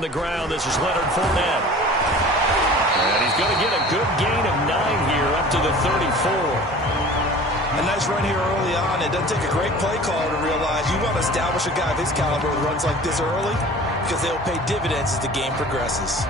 on the ground. This is Leonard Fournette. And he's going to get a good gain of 9 here up to the 34. A nice run here early on. It doesn't take a great play caller to realize you want to establish a guy of his caliber who runs like this early because they'll pay dividends as the game progresses.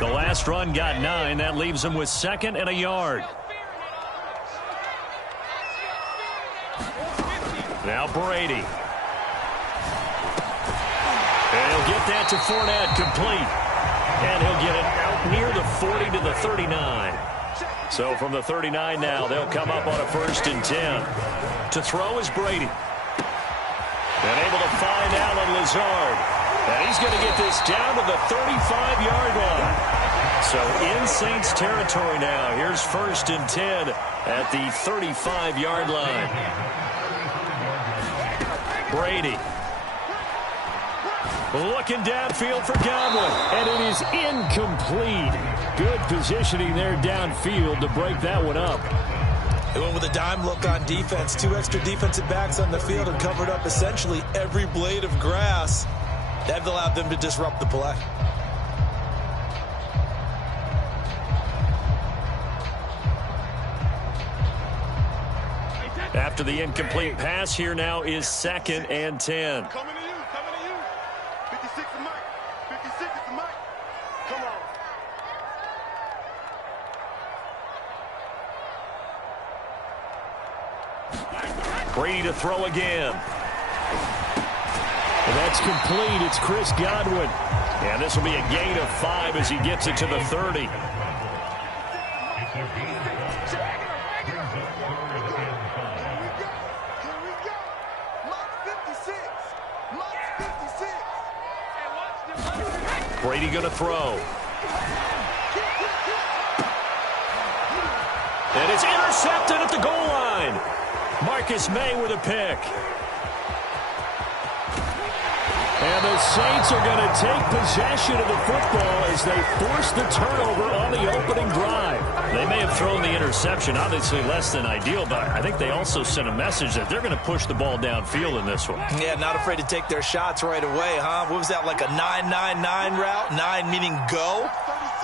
The last run got 9. That leaves him with 2nd and a yard. Now Brady. And he'll get that to Fournette, complete. And he'll get it out near the 40 to the 39. So from the 39 now, they'll come up on a 1st and 10. To throw is Brady. And able to find Allen Lazard. And he's going to get this down to the 35-yard line. So in Saints territory now. Here's 1st and 10 at the 35-yard line. Brady. Looking downfield for Godwin. And it is incomplete. Good positioning there downfield to break that one up. They went with a dime look on defense. 2 extra defensive backs on the field and covered up essentially every blade of grass. That allowed them to disrupt the play. After the incomplete pass, here now is 2nd and 10. Coming to you, coming to you. 56 is Mike. 56 is Mike. Come on. Brady to throw again. And that's complete. It's Chris Godwin. And this will be a gain of 5 as he gets it to the 30. Brady going to throw. And it's intercepted at the goal line. Marcus May with a pick. And the Saints are going to take possession of the football as they force the turnover on the opening drive. They may have thrown the interception, obviously less than ideal, but I think they also sent a message that they're going to push the ball downfield in this one. Yeah, not afraid to take their shots right away, huh? What was that, like a 9-9-9 route? 9 meaning go?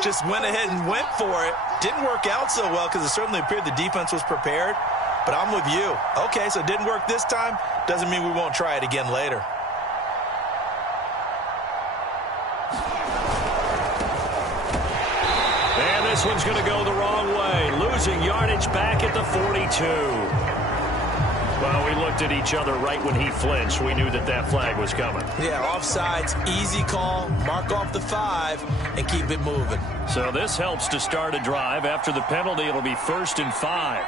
Just went ahead and went for it. Didn't work out so well because it certainly appeared the defense was prepared. But I'm with you. Okay, so it didn't work this time. Doesn't mean we won't try it again later. This one's going to go the wrong way. Losing yardage back at the 42. Well, we looked at each other right when he flinched. We knew that that flag was coming. Yeah, offsides, easy call. Mark off the 5 and keep it moving. So this helps to start a drive. After the penalty, it'll be 1st and 5.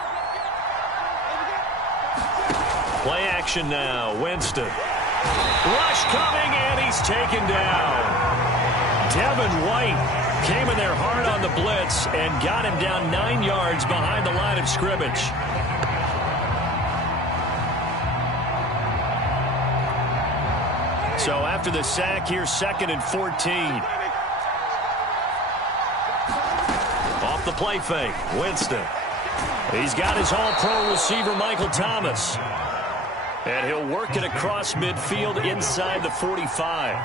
Play action now. Winston. Rush coming, and he's taken down. Devin White came in there hard on the blitz and got him down 9 yards behind the line of scrimmage. So after the sack, here's 2nd and 14. Off the play fake, Winston. He's got his all-pro receiver, Michael Thomas. And he'll work it across midfield inside the 45.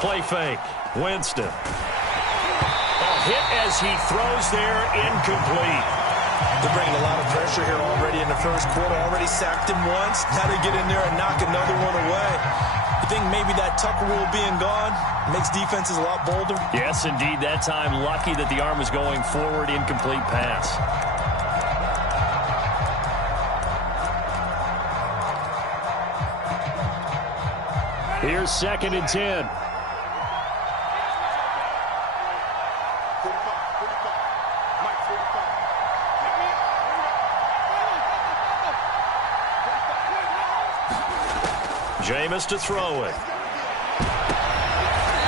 Play fake. Winston. A hit as he throws there, incomplete. They're bringing a lot of pressure here already in the first quarter. Already sacked him once. Now they get in there and knock another one away. You think maybe that Tucker rule being gone makes defenses a lot bolder? Yes, indeed. That time, lucky that the arm was going forward. Incomplete pass. Here's 2nd and 10. Jameis to throw it.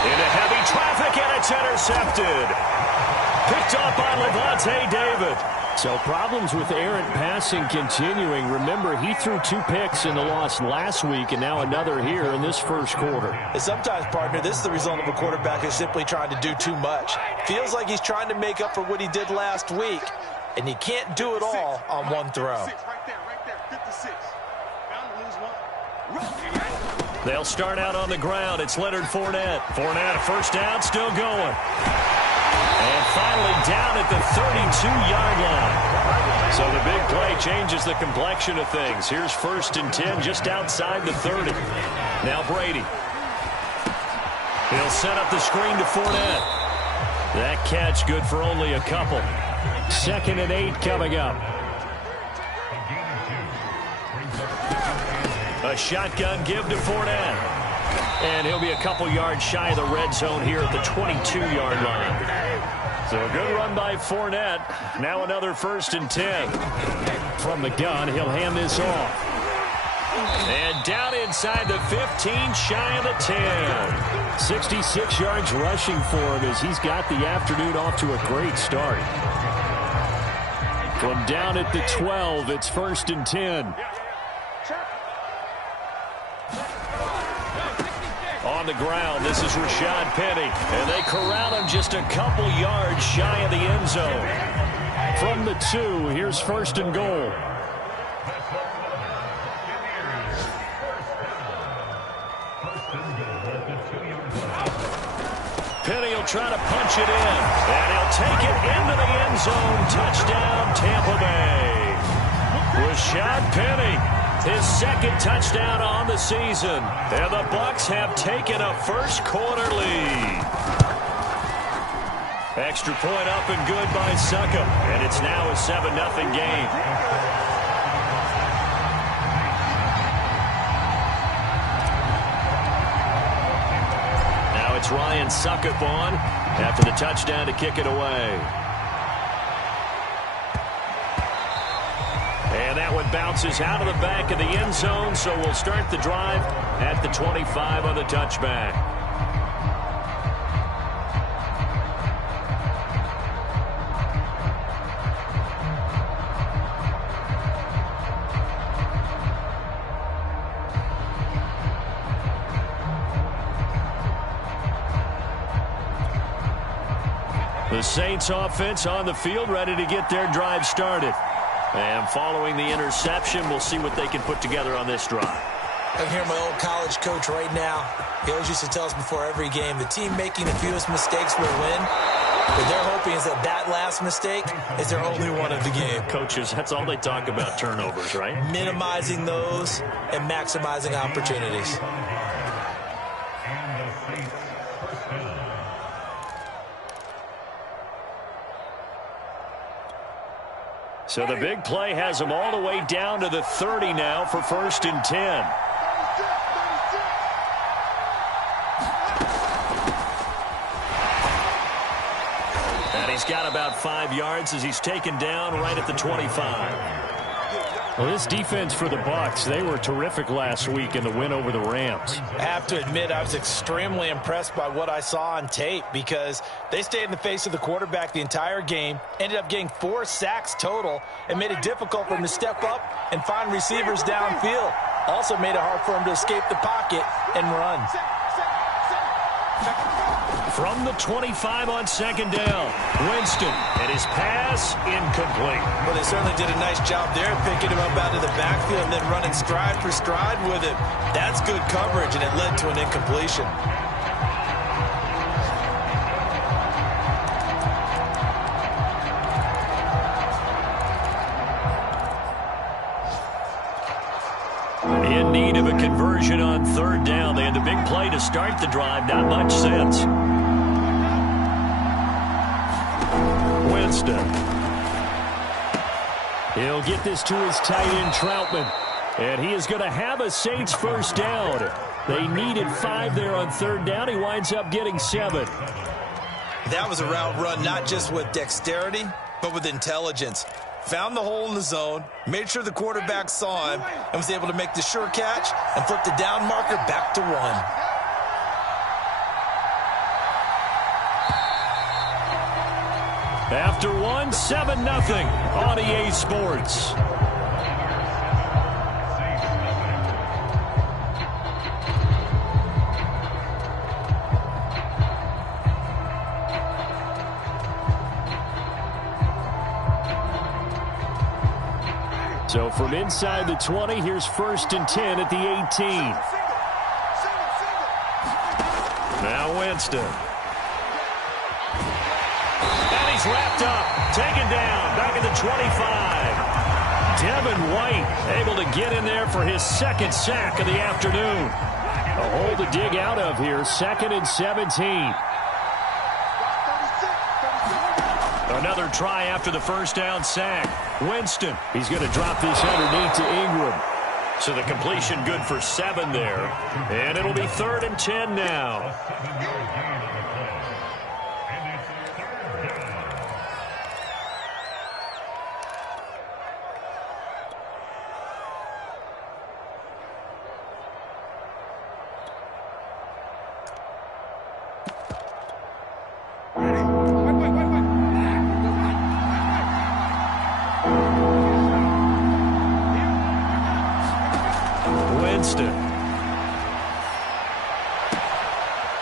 Into heavy traffic, and it's intercepted. Picked up by Levante David. So problems with errant passing continuing. Remember, he threw 2 picks in the loss last week, and now another here in this first quarter. And sometimes, partner, this is the result of a quarterback who's simply trying to do too much. Feels like he's trying to make up for what he did last week, and he can't do it all on one throw. Right there, 56. Bound to lose one. They'll start out on the ground. It's Leonard Fournette. Fournette, a first down, still going. And finally down at the 32-yard line. So the big play changes the complexion of things. Here's 1st and 10 just outside the 30. Now Brady. He'll set up the screen to Fournette. That catch good for only a couple. 2nd and 8 coming up. A shotgun give to Fournette. And he'll be a couple yards shy of the red zone here at the 22-yard line. So a good run by Fournette. Now another 1st and 10. From the gun, he'll hand this off. And down inside the 15, shy of the 10. 66 yards rushing for him as he's got the afternoon off to a great start. From down at the 12, it's 1st and 10. On the ground, this is Rashad Penny, and they corral him just a couple yards shy of the end zone. From the 2, here's 1st and goal. Penny will try to punch it in, and he'll take it into the end zone. Touchdown, Tampa Bay. Rashad Penny. His 2nd touchdown on the season. And the Bucs have taken a first quarter lead. Extra point up and good by Succop. And it's now a 7-0 game. Now it's Ryan Succop on after the touchdown to kick it away. And that one bounces out of the back of the end zone, so we'll start the drive at the 25 on the touchback. The Saints offense on the field, ready to get their drive started. And following the interception, we'll see what they can put together on this drive. I can hear my old college coach right now. He always used to tell us before every game, the team making the fewest mistakes will win. What they're hoping is that last mistake is their only one of the game. Coaches, that's all they talk about, turnovers, right? Minimizing those and maximizing opportunities. So the big play has them all the way down to the 30 now for 1st and 10. And he's got about 5 yards as he's taken down right at the 25. Well, this defense for the Bucs, they were terrific last week in the win over the Rams. I have to admit, I was extremely impressed by what I saw on tape because they stayed in the face of the quarterback the entire game, ended up getting 4 sacks total, and made it difficult for him to step up and find receivers downfield. Also made it hard for him to escape the pocket and run. From the 25 on 2nd down, Winston, and his pass incomplete. Well, they certainly did a nice job there, picking him up out of the backfield and then running stride for stride with it. That's good coverage, and it led to an incompletion. In need of a conversion on 3rd down. They had the big play to start the drive. Not much sense. Winston. He'll get this to his tight end, Troutman. And he is going to have a Saints first down. They needed 5 there on 3rd down. He winds up getting 7. That was a route run not just with dexterity, but with intelligence. found the hole in the zone, made sure the quarterback saw him, and was able to make the sure catch and flip the down marker back to 1. After 1, 7-0 on EA Sports. So from inside the 20, here's 1st and 10 at the 18. Now Winston. And he's wrapped up, taken down, back at the 25. Devin White able to get in there for his 2nd sack of the afternoon. A hole to dig out of here, 2nd and 17. Another try after the 1st down sack. Winston, he's going to drop this underneath to Ingram. So the completion good for 7 there. And it'll be 3rd and 10 now.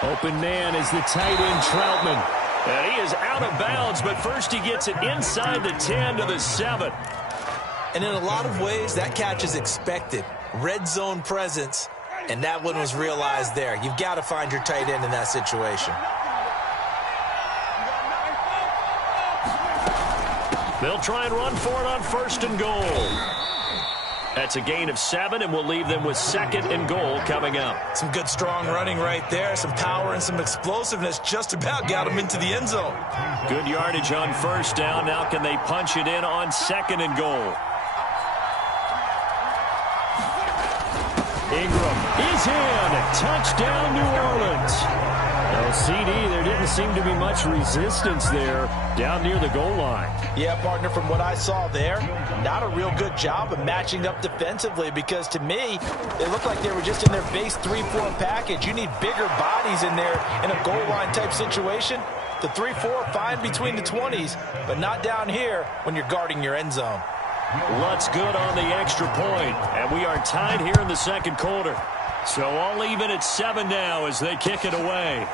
Open man is the tight end, Troutman. And he is out of bounds, but first he gets it inside the 10 to the 7. And in a lot of ways, that catch is expected. Red zone presence, and that one was realized there. You've got to find your tight end in that situation. They'll try and run for it on 1st and goal. That's a gain of 7, and we'll leave them with 2nd and goal coming up. Some good, strong running right there. Some power and some explosiveness just about got them into the end zone. Good yardage on 1st down. Now can they punch it in on 2nd and goal? Ingram is in. Touchdown, New Orleans. No CD, there didn't seem to be much resistance there down near the goal line. Yeah, partner, from what I saw there, not a real good job of matching up defensively because to me, it looked like they were just in their base 3-4 package. You need bigger bodies in there in a goal line type situation. The 3-4, fine between the 20s, but not down here when you're guarding your end zone. What's good on the extra point, and we are tied here in the 2nd quarter. So all even at 7 now as they kick it away.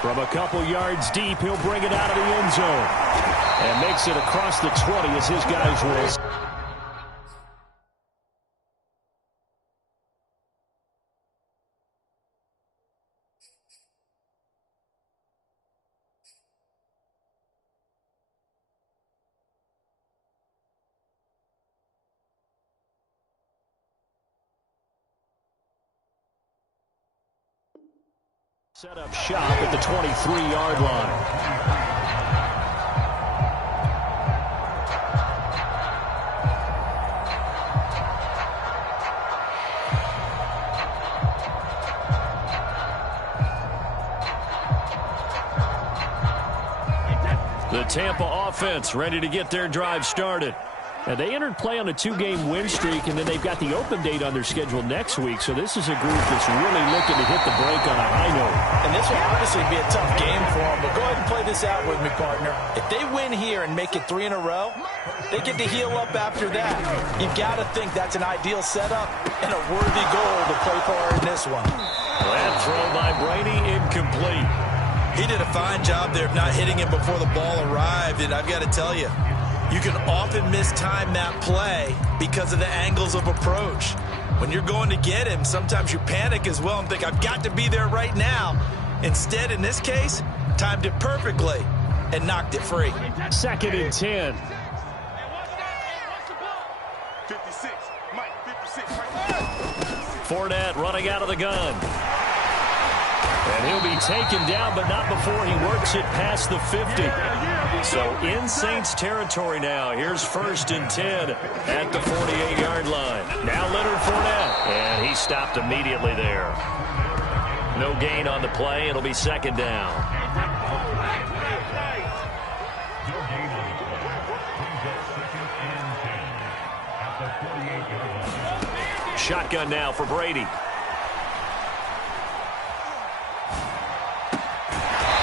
From a couple yards deep, he'll bring it out of the end zone. And makes it across the 20 as his guys will. Set up shop at the 23-yard line. The Tampa offense ready to get their drive started. And they entered play on a 2-game win streak, and then they've got the open date on their schedule next week. So this is a group that's really looking to hit the break on a high note. And this will obviously be a tough game for them, but go ahead and play this out with me, partner. If they win here and make it 3 in a row, they get to heal up after that. You've got to think that's an ideal setup and a worthy goal to play for in this one. That throw by Brady incomplete. He did a fine job there of not hitting him before the ball arrived, and I've got to tell you, you can often mistime that play because of the angles of approach. When you're going to get him, sometimes you panic as well and think, I've got to be there right now. Instead, in this case, timed it perfectly and knocked it free. 2nd and 10. 56, Mike, 56. Fournette running out of the gun. And he'll be taken down, but not before he works it past the 50. So in Saints territory now. Here's 1st and 10 at the 48-yard line. Now Leonard Fournette. And he stopped immediately there. No gain on the play. It'll be 2nd down. Shotgun now for Brady.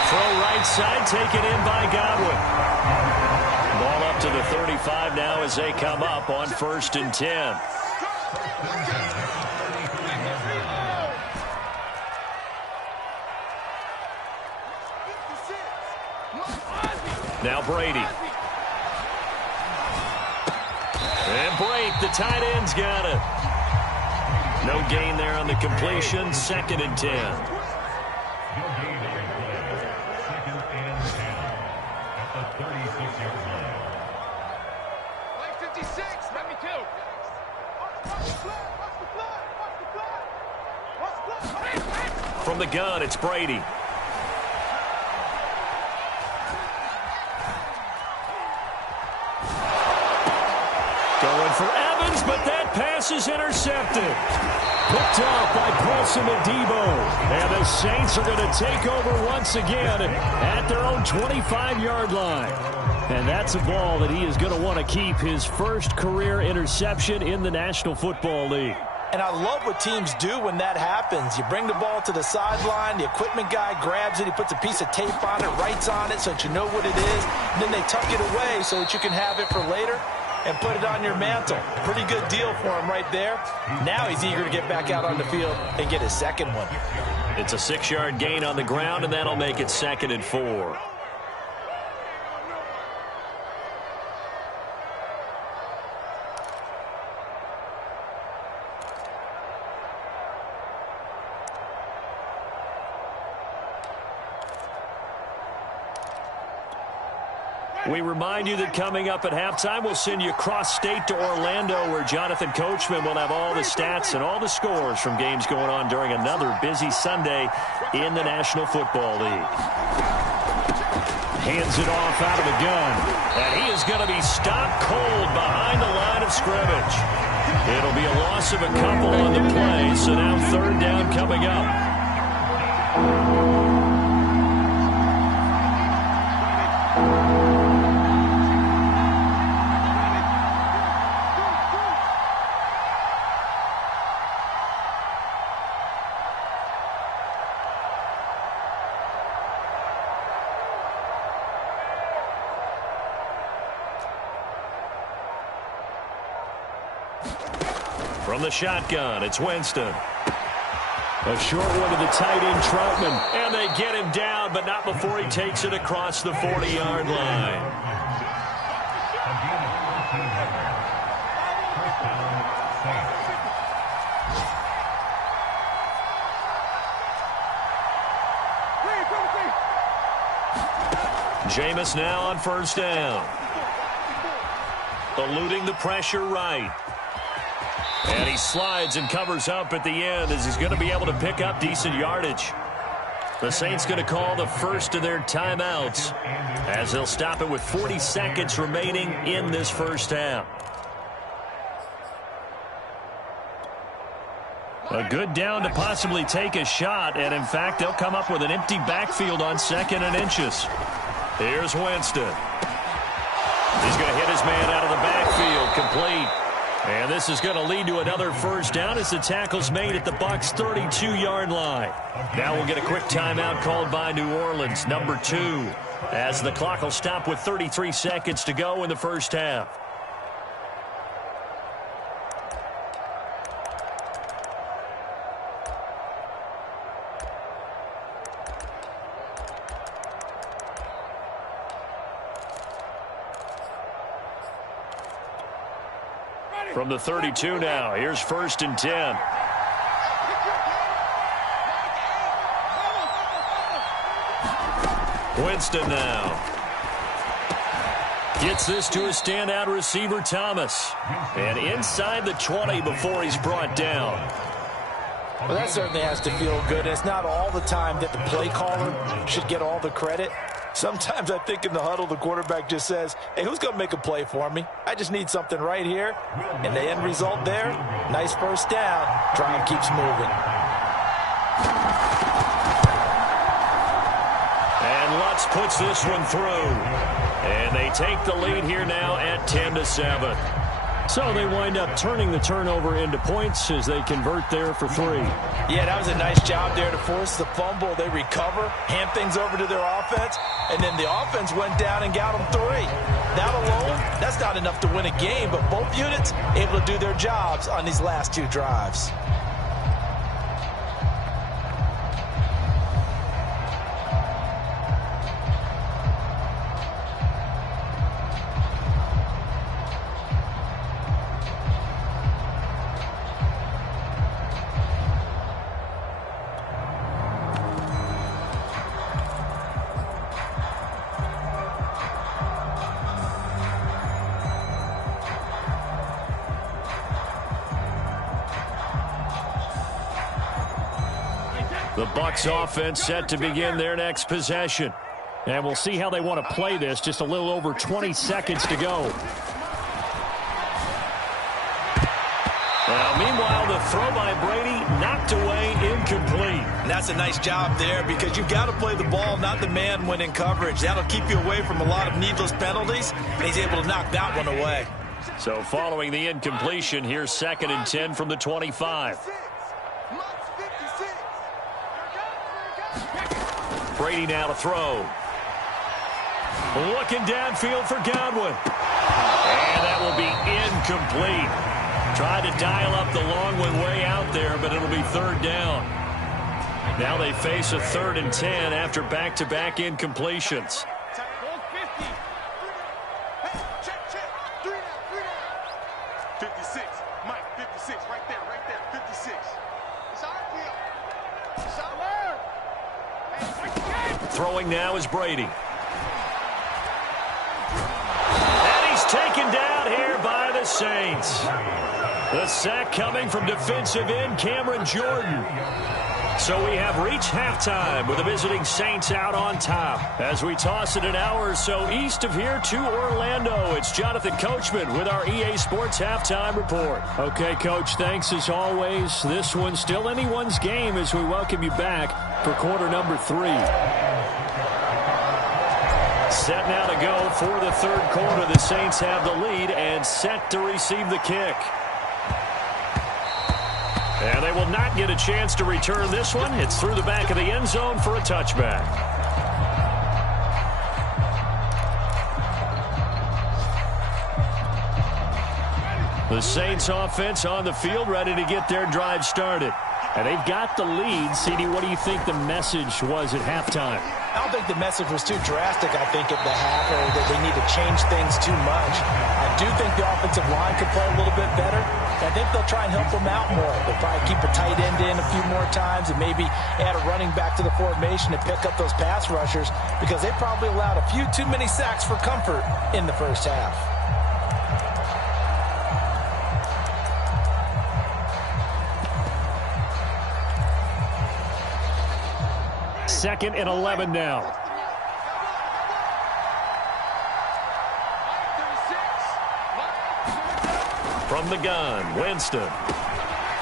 Throw right side, taken in by Godwin. Ball up to the 35 now as they come up on 1st and 10. Now Brady. And break. The tight end's got it. No gain there on the completion. 2nd and 10. From the gun, it's Brady. Going for Evans, but that pass is intercepted. Picked off by Paulson and Debo. And the Saints are going to take over once again at their own 25-yard line. And that's a ball that he is going to want to keep, his first career interception in the National Football League. And I love what teams do when that happens. You bring the ball to the sideline, the equipment guy grabs it, he puts a piece of tape on it, writes on it so that you know what it is, and then they tuck it away so that you can have it for later and put it on your mantle. Pretty good deal for him right there. Now he's eager to get back out on the field and get his second one. It's a 6-yard gain on the ground, and that'll make it 2nd and 4. We remind you that coming up at halftime, we'll send you cross-state to Orlando, where Jonathan Coachman will have all the stats and all the scores from games going on during another busy Sunday in the National Football League. Hands it off out of the gun, and he is going to be stopped cold behind the line of scrimmage. It'll be a loss of a couple on the play, so now 3rd down coming up. From the shotgun, it's Winston. A short one to the tight end, Troutman. And they get him down, but not before he takes it across the 40-yard line. Jameis now on 1st down. Eluding the pressure right. And he slides and covers up at the end as he's going to be able to pick up decent yardage. The Saints going to call the first of their timeouts as they'll stop it with 40 seconds remaining in this first half. A good down to possibly take a shot, and in fact, they'll come up with an empty backfield on 2nd and inches. Here's Winston. He's going to hit his man out of the backfield, complete. And this is going to lead to another first down as the tackle's made at the Bucs' 32-yard line. Now we'll get a quick timeout called by New Orleans, number 2, as the clock will stop with 33 seconds to go in the first half. From the 32 now, here's 1st and 10. Winston now. Gets this to a standout receiver, Thomas. And inside the 20 before he's brought down. Well, that certainly has to feel good. It's not all the time that the play caller should get all the credit. Sometimes I think in the huddle, the quarterback just says, hey, who's going to make a play for me? I just need something right here. And the end result there, nice first down. Drive keeps moving. And Lutz puts this one through. And they take the lead here now at 10-7. So they wind up turning the turnover into points as they convert there for 3. Yeah, that was a nice job there to force the fumble. They recover, hand things over to their offense, and then the offense went down and got them 3. That alone, that's not enough to win a game, but both units able to do their jobs on these last 2 drives. The Bucs offense set to begin their next possession. And we'll see how they want to play this. Just a little over 20 seconds to go. Now, meanwhile, the throw by Brady knocked away, incomplete. And that's a nice job there because you've got to play the ball, not the man when in coverage. That'll keep you away from a lot of needless penalties, and he's able to knock that one away. So following the incompletion, here's 2nd and 10 from the 25. Brady now to throw. Looking downfield for Godwin. And that will be incomplete. Tried to dial up the long one way out there, but it'll be 3rd down. Now they face a 3rd and 10 after back-to-back incompletions. 56, Mike, 56, right there, 56. Throwing now is Brady. And he's taken down here by the Saints. The sack coming from defensive end Cameron Jordan. So we have reached halftime with the visiting Saints out on top. As we toss it an hour or so east of here to Orlando, it's Jonathan Coachman with our EA Sports Halftime Report. Okay, Coach, thanks as always. This one's still anyone's game as we welcome you back for quarter number 3. Set now to go for the 3rd quarter. The Saints have the lead and set to receive the kick. And they will not get a chance to return this one. It's through the back of the end zone for a touchback. The Saints offense on the field ready to get their drive started. And they've got the lead. CD, what do you think the message was at halftime? I don't think the message was too drastic, I think, at the half, or that they need to change things too much. I do think the offensive line could play a little bit better. I think they'll try and help them out more. They'll probably keep a tight end in a few more times and maybe add a running back to the formation to pick up those pass rushers because they probably allowed a few too many sacks for comfort in the first half. 2nd and 11 now. From the gun, Winston.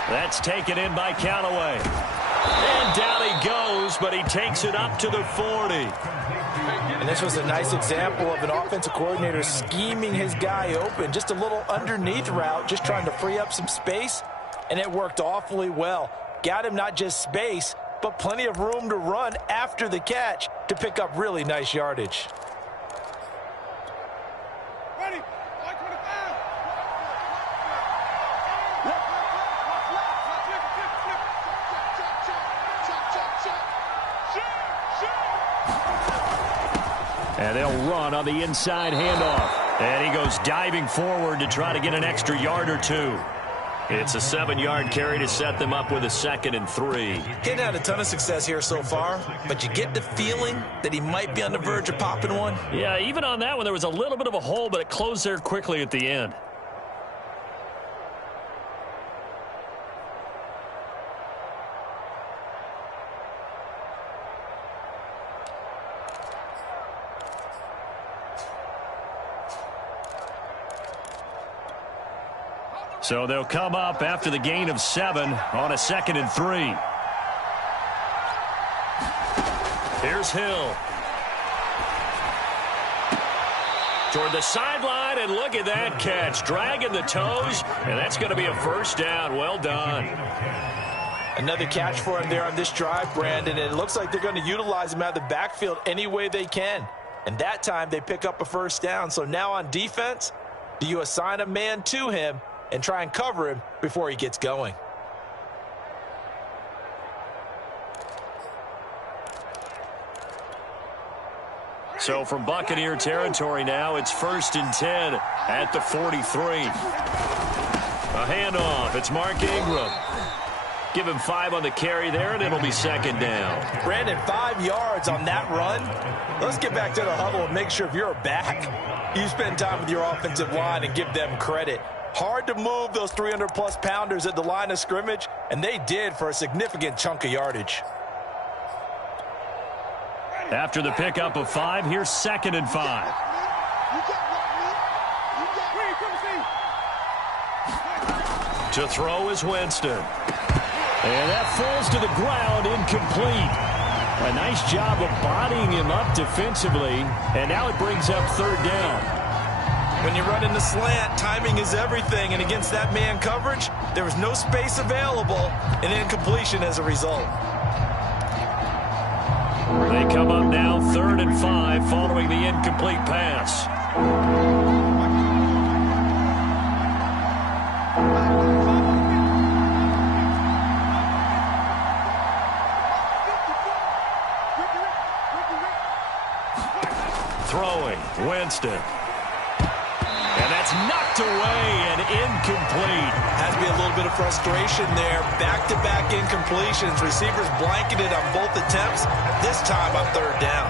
That's taken in by Callaway. And down he goes, but he takes it up to the 40. And this was a nice example of an offensive coordinator scheming his guy open. Just a little underneath route, just trying to free up some space. And it worked awfully well. Got him not just space, but plenty of room to run after the catch to pick up really nice yardage. Ready? And they'll run on the inside handoff. And he goes diving forward to try to get an extra yard or 2. It's a 7-yard carry to set them up with a 2nd and 3. Hadn't had a ton of success here so far, but you get the feeling that he might be on the verge of popping one. Yeah, even on that one, there was a little bit of a hole, but it closed there quickly at the end. So they'll come up after the gain of 7 on a 2nd and 3. Here's Hill. Toward the sideline, and look at that catch. Dragging the toes, and that's going to be a first down. Well done. Another catch for him there on this drive, Brandon, and it looks like they're going to utilize him out of the backfield any way they can. And that time they pick up a first down. So now on defense, do you assign a man to him and try and cover him before he gets going? So from Buccaneer territory now, it's 1st and 10 at the 43. A handoff. It's Mark Ingram. Give him 5 on the carry there, and it'll be 2nd down. Brandon, 5 yards on that run. Let's get back to the huddle and make sure if you're back, you spend time with your offensive line and give them credit. Hard to move those 300-plus pounders at the line of scrimmage, and they did for a significant chunk of yardage. After the pickup of 5, here's 2nd and 5. To throw is Winston. And that falls to the ground, incomplete. A nice job of bodying him up defensively, and now it brings up 3rd down. When you run in the slant, timing is everything, and against that man coverage, there was no space available, and incompletion as a result. They come up now 3rd and 5 following the incomplete pass. Throwing, Winston. And that's knocked away and incomplete. Has to be a little bit of frustration there. Back-to-back incompletions. Receivers blanketed on both attempts. This time on 3rd down.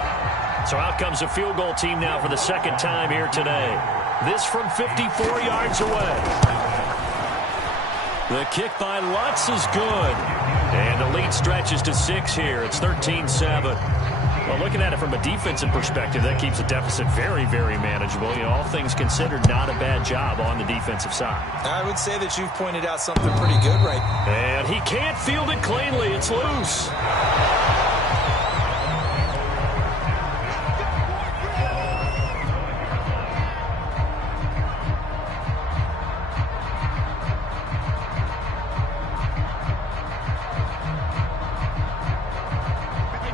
So out comes a field goal team now for the 2nd time here today. This from 54 yards away. The kick by Lutz is good. And the lead stretches to 6 here. It's 13-7. Well, looking at it from a defensive perspective, that keeps the deficit very, very manageable. You know, all things considered, not a bad job on the defensive side. I would say that you've pointed out something pretty good right there. And he can't field it cleanly. It's loose.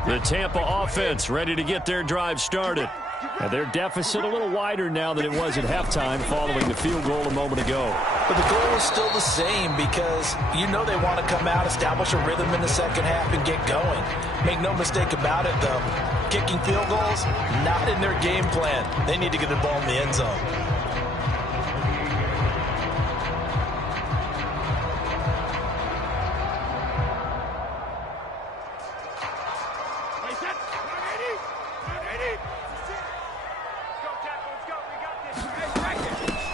The Tampa offense ready to get their drive started. And their deficit a little wider now than it was at halftime following the field goal a moment ago. But the goal is still the same because you know they want to come out, establish a rhythm in the second half, and get going. Make no mistake about it, though. Kicking field goals, not in their game plan. They need to get the ball in the end zone.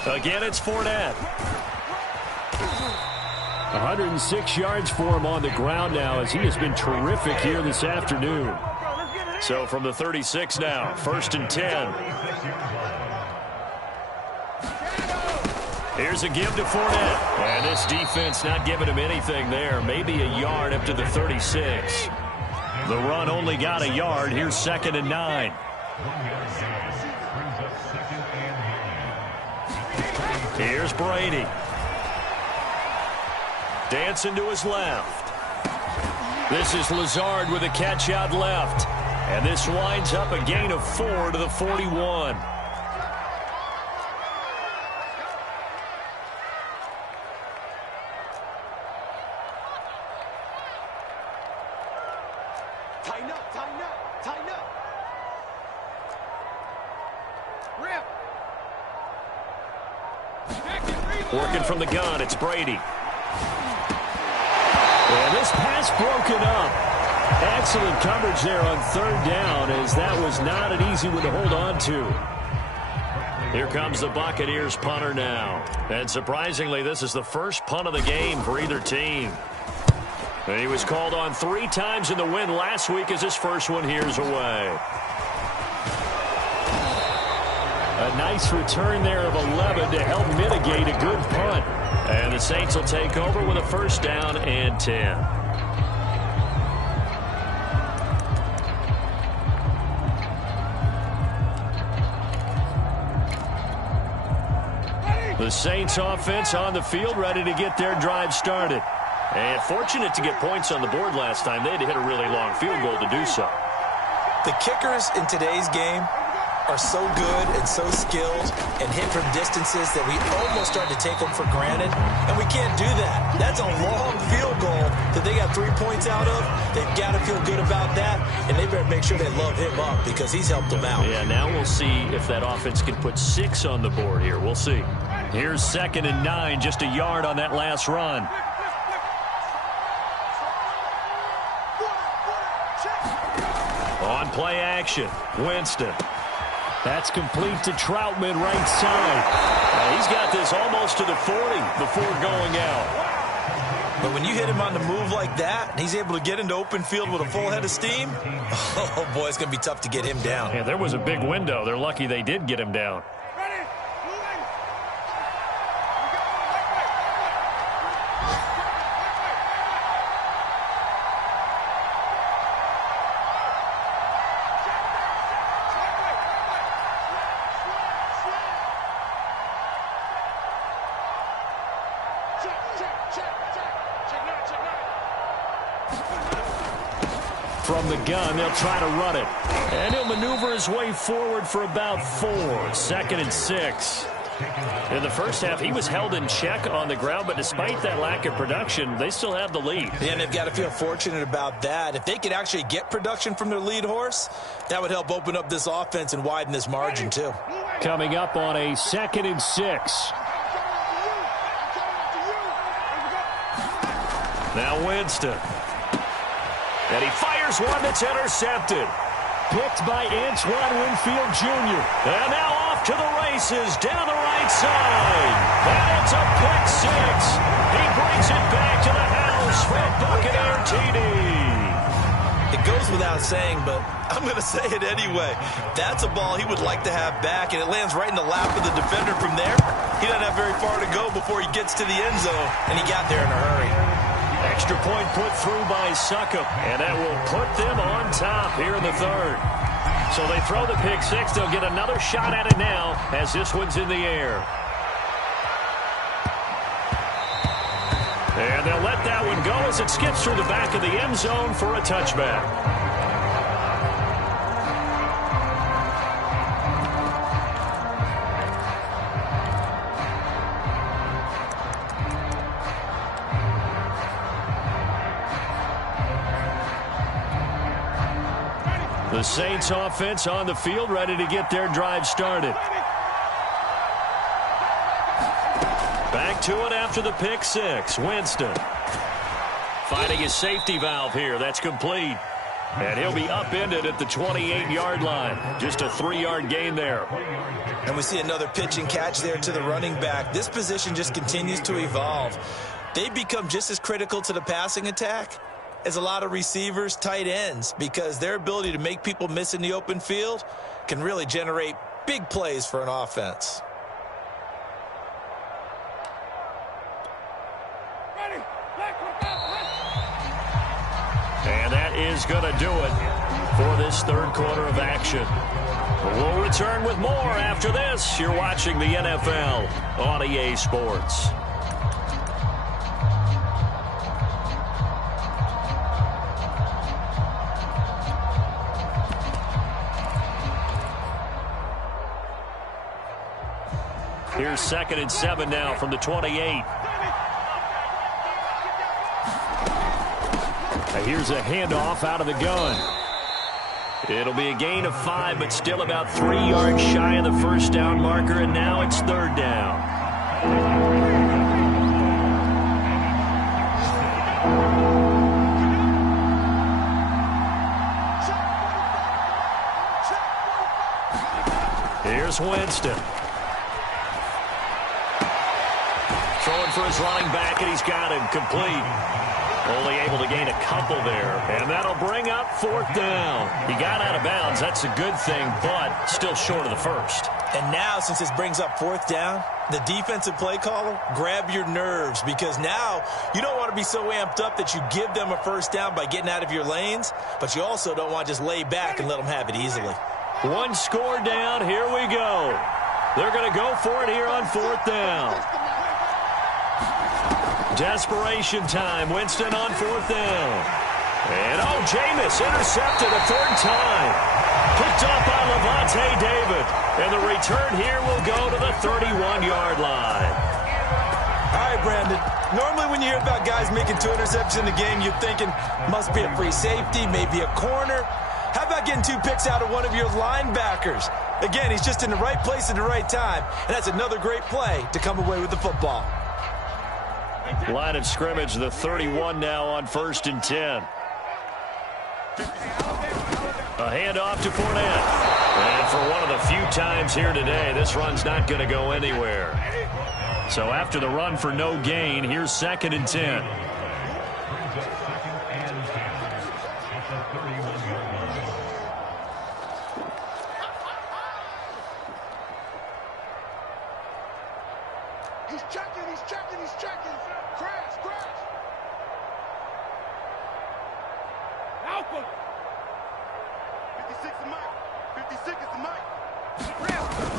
Again, it's Fournette. 106 yards for him on the ground now as he has been terrific here this afternoon. So from the 36 now, 1st and 10. Here's a give to Fournette. And this defense not giving him anything there. Maybe a yard up to the 36. The run only got a yard. Here's 2nd and 9. Here's Brady. Dancing to his left. This is Lazard with a catch out left. And this winds up a gain of 4 to the 41. Tighten up, tighten up, tighten up. Rip. Working from the gun, it's Brady. And this pass broken up. Excellent coverage there on 3rd down, as that was not an easy one to hold on to. Here comes the Buccaneers punter now. And surprisingly, this is the first punt of the game for either team. And he was called on 3 times in the win last week as his first one here's away. A nice return there of 11 to help mitigate a good punt. And the Saints will take over with a 1st down and 10. The Saints offense on the field, ready to get their drive started. And fortunate to get points on the board last time. They had to hit a really long field goal to do so. The kickers in today's game are so good and so skilled and hit from distances that we almost start to take them for granted, and we can't do that. That's a long field goal that they got 3 points out of. They've got to feel good about that, and they better make sure they love him up because he's helped them out. Yeah, now we'll see if that offense can put 6 on the board here. We'll see. Here's 2nd and 9, just a yard on that last run. On play action, Winston. That's complete to Troutman, right side. He's got this almost to the 40 before going out. But when you hit him on the move like that, and he's able to get into open field with a full head of steam, oh, boy, it's going to be tough to get him down. Yeah, there was a big window. They're lucky they did get him down. From the gun, they'll try to run it. And he'll maneuver his way forward for about 4. 2nd and 6. In the first half, he was held in check on the ground, but despite that lack of production, they still have the lead. Yeah, and they've got to feel fortunate about that. If they could actually get production from their lead horse, that would help open up this offense and widen this margin, too. Coming up on a 2nd and 6. Now Winston. And he fires one that's intercepted. Picked by Antoine Winfield Jr. And now off to the races down the right side. And it's a pick 6. He brings it back to the house for a Buccaneer TD. It goes without saying, but I'm going to say it anyway. That's a ball he would like to have back, and it lands right in the lap of the defender from there. He doesn't have very far to go before he gets to the end zone, and he got there in a hurry. Extra point put through by Succop, and that will put them on top here in the 3rd. So they throw the pick 6. They'll get another shot at it now as this one's in the air. And they'll let that one go as it skips through the back of the end zone for a touchback. The Saints offense on the field, ready to get their drive started. Back to it after the pick 6. Winston finding his safety valve here. That's complete. And he'll be upended at the 28-yard line. Just a 3-yard gain there. And we see another pitch and catch there to the running back. This position just continues to evolve. They become just as critical to the passing attack as a lot of receivers, tight ends, because their ability to make people miss in the open field can really generate big plays for an offense. And that is going to do it for this 3rd quarter of action. We'll return with more after this. You're watching the NFL on EA Sports. Here's 2nd and 7 now from the 28. Here's a handoff out of the gun. It'll be a gain of 5, but still about 3 yards shy of the first down marker, and now it's 3rd down. Here's Winston. Throwing for his running back, and he's got him complete. Only able to gain a couple there, and that'll bring up 4th down. He got out of bounds. That's a good thing, but still short of the first. And now, since this brings up 4th down, the defensive play caller, grab your nerves, because now you don't want to be so amped up that you give them a first down by getting out of your lanes, but you also don't want to just lay back and let them have it easily. One score down. Here we go. They're going to go for it here on 4th down. Desperation time. Winston on 4th down. And, Jameis intercepted a 3rd time. Picked up by Levante David. And the return here will go to the 31-yard line. All right, Brandon. Normally when you hear about guys making 2 interceptions in the game, you're thinking must be a free safety, maybe a corner. How about getting 2 picks out of one of your linebackers? Again, he's just in the right place at the right time, and that's another great play to come away with the football. Line of scrimmage, the 31 now on 1st and 10. A handoff to Fournette. And for one of the few times here today, this run's not going to go anywhere. So after the run for no gain, here's 2nd and 10. He's checking. Crash. Alpha. 56 is Mike. 56 is the Mike.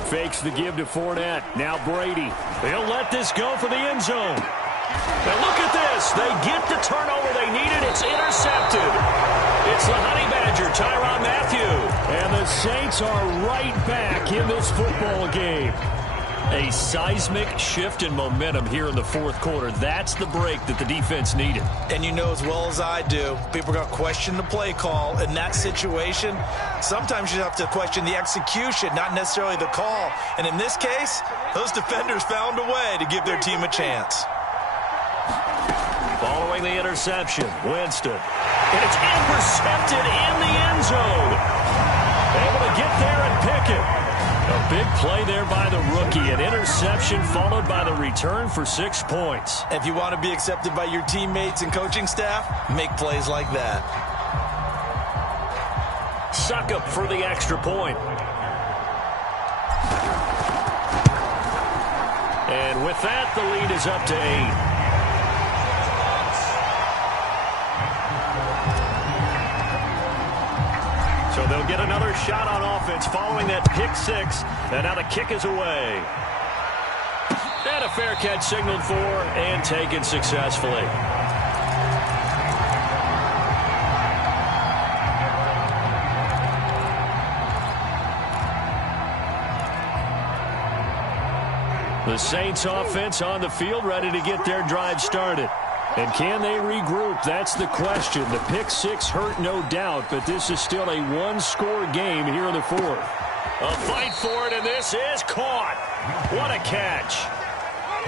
Fakes the give to Fournette. Now Brady. They'll let this go for the end zone. Now look at this. They get the turnover they needed. It's intercepted. It's the Honey Badger, Tyrann Mathieu. And the Saints are right back in this football game. A seismic shift in momentum here in the 4th quarter. That's the break that the defense needed. And you know as well as I do, people are going to question the play call in that situation. Sometimes you have to question the execution, not necessarily the call. And in this case, those defenders found a way to give their team a chance. Following the interception, Winston. And it's intercepted in the end zone. Able to get there and pick it. A big play there by the rookie. An interception followed by the return for 6 points. If you want to be accepted by your teammates and coaching staff, make plays like that. Suck up for the extra point. And with that, the lead is up to 8. So they'll get another shot on offense following that pick 6. And now the kick is away. And a fair catch signaled for and taken successfully. The Saints offense on the field ready to get their drive started. And can they regroup? That's the question. The pick 6 hurt, no doubt, but this is still a one-score game here in the 4th. A fight for it, and this is caught. What a catch.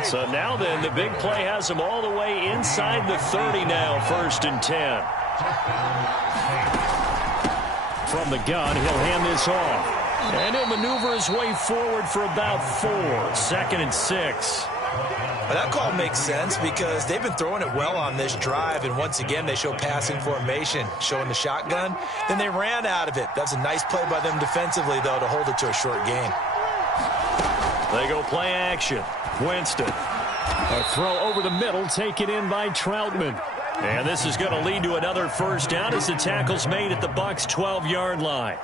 So now then, the big play has them all the way inside the 30 now, 1st and 10. From the gun, he'll hand this off. And he'll maneuver his way forward for about 4. 2nd and 6. Well, that call makes sense because they've been throwing it well on this drive, and once again they show passing formation, showing the shotgun. Then they ran out of it. That's a nice play by them defensively, though, to hold it to a short gain. They go play action. Winston. A throw over the middle, taken in by Troutman. And this is going to lead to another 1st down as the tackle's made at the Bucs' 12-yard line.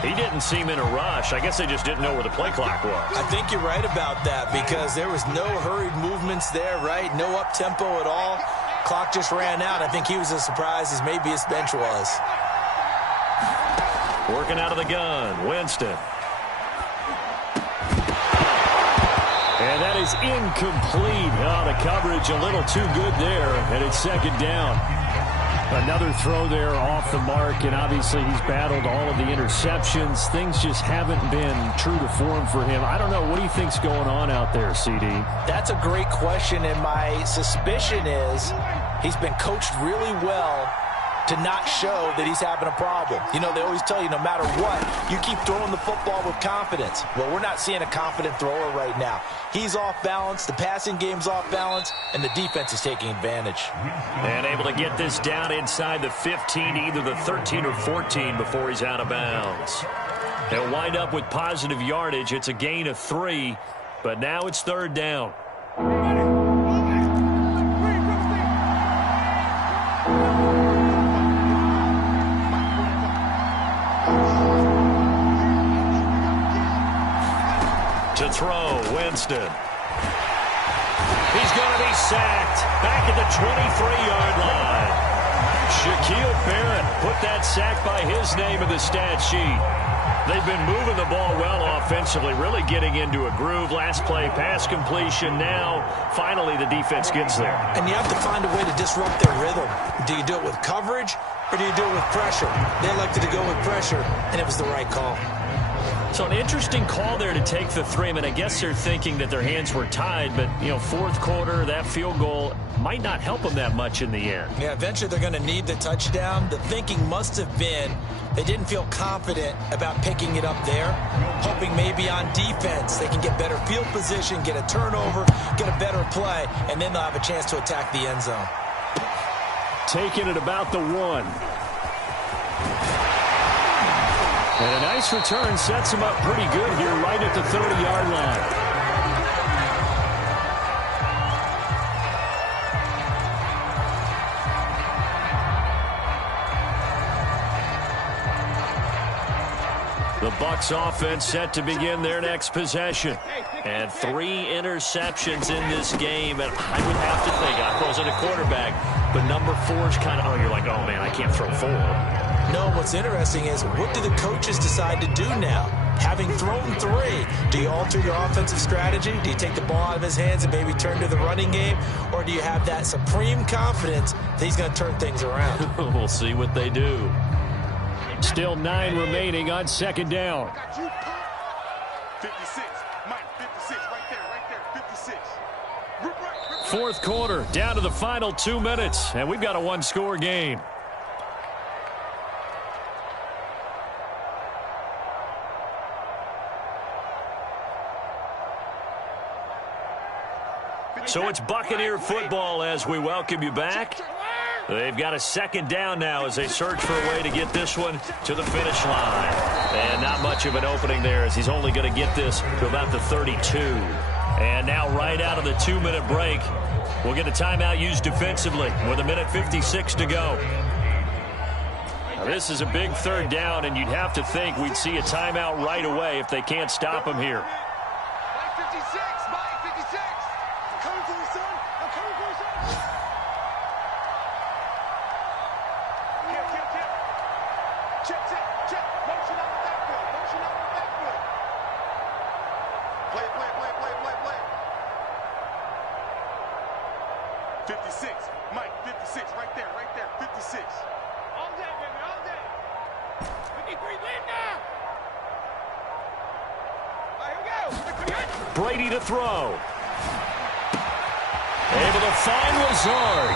He didn't seem in a rush. I guess they just didn't know where the play clock was. I think you're right about that because there was no hurried movements there, right? No up-tempo at all. Clock just ran out. I think he was as surprised as maybe his bench was. Working out of the gun, Winston. And that is incomplete. Oh, the coverage a little too good there, and it's 2nd down. Another throw there off the mark, and obviously he's battled all of the interceptions. Things just haven't been true to form for him. I don't know. What do you think's going on out there, CD? That's a great question, and my suspicion is he's been coached really well to not show that he's having a problem. You know, they always tell you no matter what, you keep throwing the football with confidence. Well, we're not seeing a confident thrower right now. He's off balance, the passing game's off balance, and the defense is taking advantage. And able to get this down inside the 15, either the 13 or 14 before he's out of bounds. He'll wind up with positive yardage. It's a gain of 3, but now it's third down. To throw, Winston. He's going to be sacked back at the 23-yard line. Shaquille Barrett put that sack by his name in the stat sheet. They've been moving the ball well offensively, really getting into a groove. Last play, pass completion. Now, finally, the defense gets there. And you have to find a way to disrupt their rhythm. Do you do it with coverage, or do you do it with pressure? They elected to go with pressure, and it was the right call. So an interesting call there to take the 3. I mean, I guess they're thinking that their hands were tied, but, you know, fourth quarter, that field goal might not help them that much in the end. Yeah, eventually they're going to need the touchdown. The thinking must have been they didn't feel confident about picking it up there, hoping maybe on defense they can get better field position, get a turnover, get a better play, and then they'll have a chance to attack the end zone. Taking it about the 1. And a nice return sets him up pretty good here right at the 30-yard line. The Bucs offense set to begin their next possession. And 3 interceptions in this game. And I would have to think, I wasn't a quarterback, but number 4 is kind of, oh, you're like, oh, man, I can't throw 4. No, what's interesting is what do the coaches decide to do now? Having thrown 3, do you alter your offensive strategy? Do you take the ball out of his hands and maybe turn to the running game? Or do you have that supreme confidence that he's going to turn things around? We'll see what they do. Still 9 remaining on second down. 56. Mike, 56. Right there, 56. Fourth quarter, down to the final 2 minutes, and we've got a 1-score game. So it's Buccaneer football as we welcome you back. They've got a second down now as they search for a way to get this one to the finish line. And not much of an opening there as he's only going to get this to about the 32. And now right out of the 2-minute break, we'll get a timeout used defensively with 1:56 to go. Now this is a big third down, and you'd have to think we'd see a timeout right away if they can't stop him here. Brady to throw. Able to find Lazard.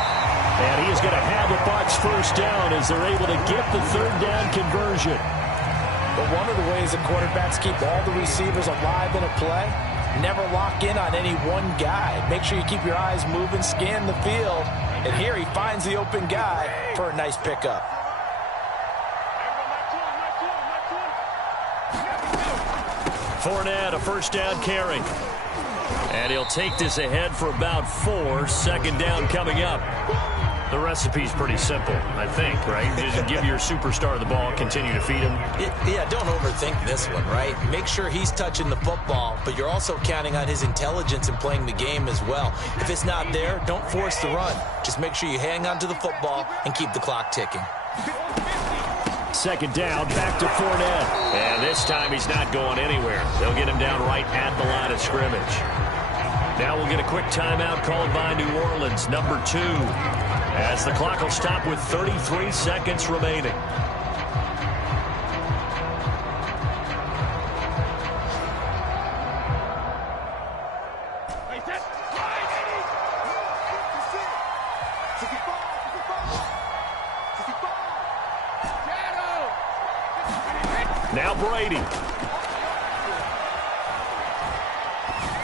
And he is going to have the Bucs first down as they're able to get the third down conversion. But one of the ways that quarterbacks keep all the receivers alive in a play, never lock in on any one guy. Make sure you keep your eyes moving, scan the field. And here he finds the open guy for a nice pickup. Fournette, a first down carry. And he'll take this ahead for about 4. Second down coming up. The recipe's pretty simple, I think, right? Just give your superstar the ball, continue to feed him. Yeah, don't overthink this one, right? Make sure he's touching the football, but you're also counting on his intelligence in playing the game as well. If it's not there, don't force the run. Just make sure you hang on to the football and keep the clock ticking. Second down, back to Fournette. And this time he's not going anywhere. They'll get him down right at the line of scrimmage. Now we'll get a quick timeout called by New Orleans, number 2. As the clock will stop with 33 seconds remaining. Now Brady.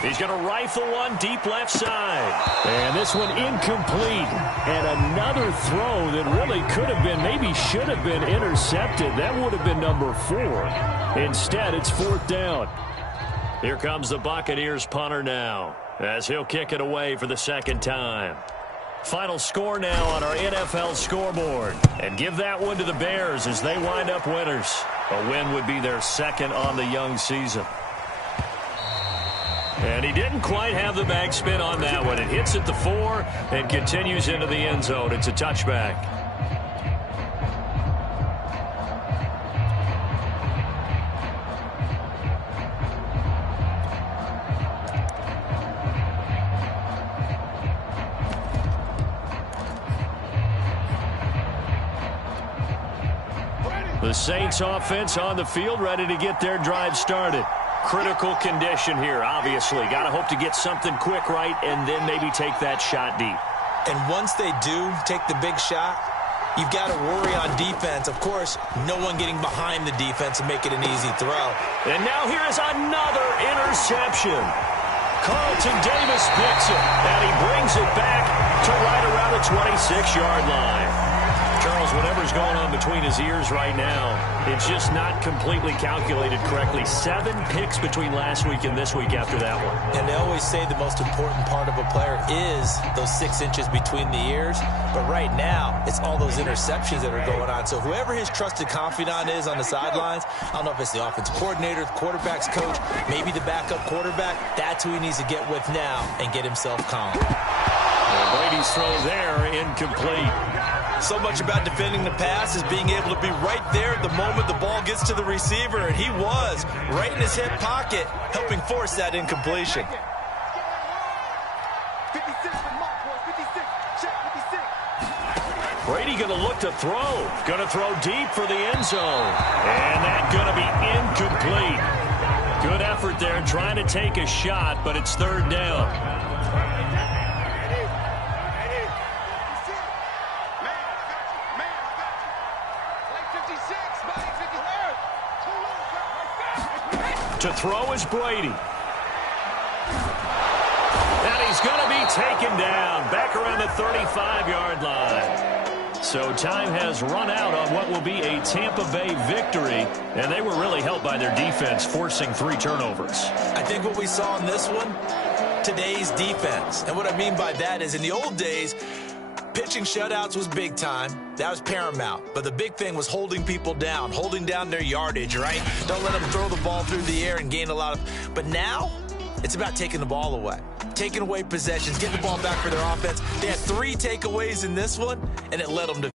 He's going to rifle one deep left side. And this one incomplete. And another throw that really could have been, maybe should have been intercepted. That would have been number 4. Instead, it's 4th down. Here comes the Buccaneers punter now, as he'll kick it away for the 2nd time. Final score now on our NFL scoreboard. And give that one to the Bears as they wind up winners. A win would be their 2nd on the young season. And he didn't quite have the backspin on that one. It hits at the 4 and continues into the end zone. It's a touchback. The Saints offense on the field, ready to get their drive started. Critical condition here, obviously. Got to hope to get something quick right and then maybe take that shot deep. And once they do take the big shot, you've got to worry on defense. Of course, no one getting behind the defense and make it an easy throw. And now here is another interception. Carlton Davis picks it, and he brings it back to right around the 26-yard line. Charles, whatever's going on between his ears right now, it's just not completely calculated correctly. 7 picks between last week and this week after that one. And they always say the most important part of a player is those 6 inches between the ears. But right now, it's all those interceptions that are going on. So whoever his trusted confidant is on the sidelines, I don't know if it's the offensive coordinator, the quarterback's coach, maybe the backup quarterback, that's who he needs to get with now and get himself calm. And Brady's throw there, incomplete. So much about defending the pass is being able to be right there at the moment the ball gets to the receiver, and he was right in his hip pocket, helping force that incompletion. 56 for Mark, boys. 56. Check 56. Brady going to look to throw. Going to throw deep for the end zone. And that's going to be incomplete. Good effort there trying to take a shot, but it's 3rd down. To throw is Brady. And he's going to be taken down back around the 35-yard line. So time has run out on what will be a Tampa Bay victory, and they were really helped by their defense, forcing 3 turnovers. I think what we saw in this one, today's defense. And what I mean by that is in the old days, pitching shutouts was big time. That was paramount. But the big thing was holding people down, holding down their yardage, right? Don't let them throw the ball through the air and gain a lot of... But now, it's about taking the ball away. Taking away possessions, getting the ball back for their offense. They had 3 takeaways in this one, and it led them to